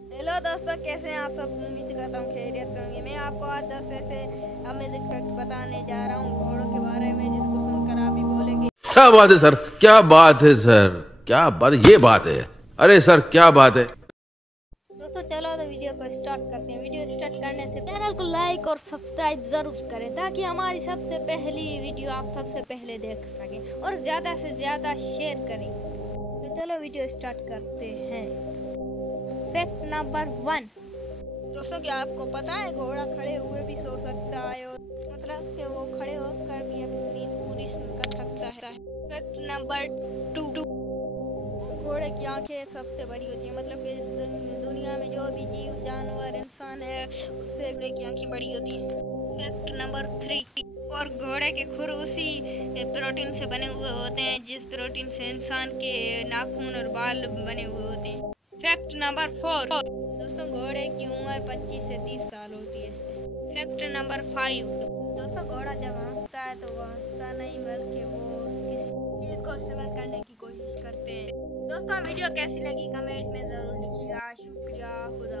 Hello दोस्तों, कैसे हैं आप सब। उम्मीद करता हूँ खैरियत से होंगे। मैं आपको आज 10 ऐसे अमेजिंग फैक्ट बताने जा रहा हूँ घोड़ों के बारे में, जिसको सुनकर आप भी बोलेंगे क्या बात है सर, क्या बात है सर, क्या बात है, ये बात है। अरे सर क्या बात है। दोस्तों। चलो तो वीडियो को स्टार्ट करते हैं। वीडियो स्टार्ट करने से चैनल को लाइक और सब्सक्राइब जरूर करें, ताकि हमारी सबसे पहली वीडियो आप सबसे पहले देख सकें, और ज़्यादा से ज़्यादा शेयर करें। तो चलो वीडियो स्टार्ट करते हैं। Fact number 1। दोस्तों, क्या आपको पता है घोड़ा खड़े हुए भी सो सकता है, और मतलब कि वो खड़े होकर भी अपनी नींद पूरी कर सकता है। Fact number 2। घोड़े की आंखें सबसे बड़ी होती है, मतलब कि दुनिया में जो भी जीव जानवर इंसान है उससे घोड़े की आंखें बड़ी होती हैं। Fact number 3। और घोड़े के खुर उसी प्रोटीन से बने हुए होते हैं जिस प्रोटीन से इंसान के नाखून और बाल बने हुए होते हैं। Fact number 4। दोस्तों, घोड़े की उम्र 25 से 30 साल होती है। Fact number 5। दोस्तों, घोड़ा जब हाँफता है तो वह हंसता नहीं, बल्कि वो किसी चीज को इस्तेमाल करने की कोशिश करते हैं। दोस्तों, वीडियो कैसी लगी कमेंट में जरूर लिखिएगा। शुक्रिया। खुदा।